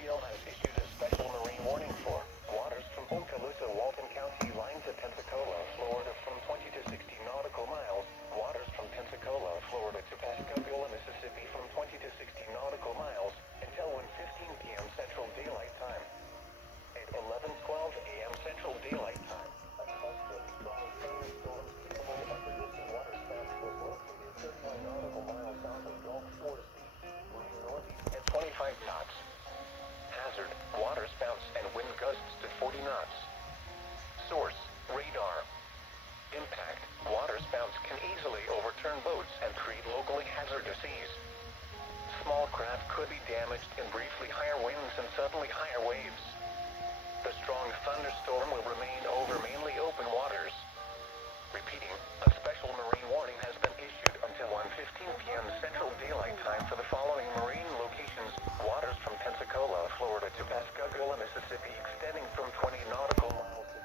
Smw-W has issued a special marine warning for waters from Okaloosa, Walton County, line to Pensacola, Florida from 20 to 60 nautical miles. Waters from Pensacola, Florida to Pascagoula, Mississippi from 20 to 60 nautical miles until 1:15 p.m. Central Daylight Time. At 11:12 a.m. Central Daylight Time, a cluster of strong thunderstorms capable of producing waterspouts was located 31 nautical miles south of Gulf Force Beach, moving northeast at 25 knots. Hazard, waterspouts and wind gusts to 40 knots. Source, radar. Impact, waterspouts can easily overturn boats and create locally hazardous seas. Small craft could be damaged in briefly higher winds and suddenly higher waves. The strong thunderstorm will remain over mainly open waters. Repeating, a special marine warning has been issued until 1:15 p.m. Central Daylight Time for the following marine locations: waters from Pensacola, Florida to Pascagoula, Mississippi, extending from 20 nautical miles to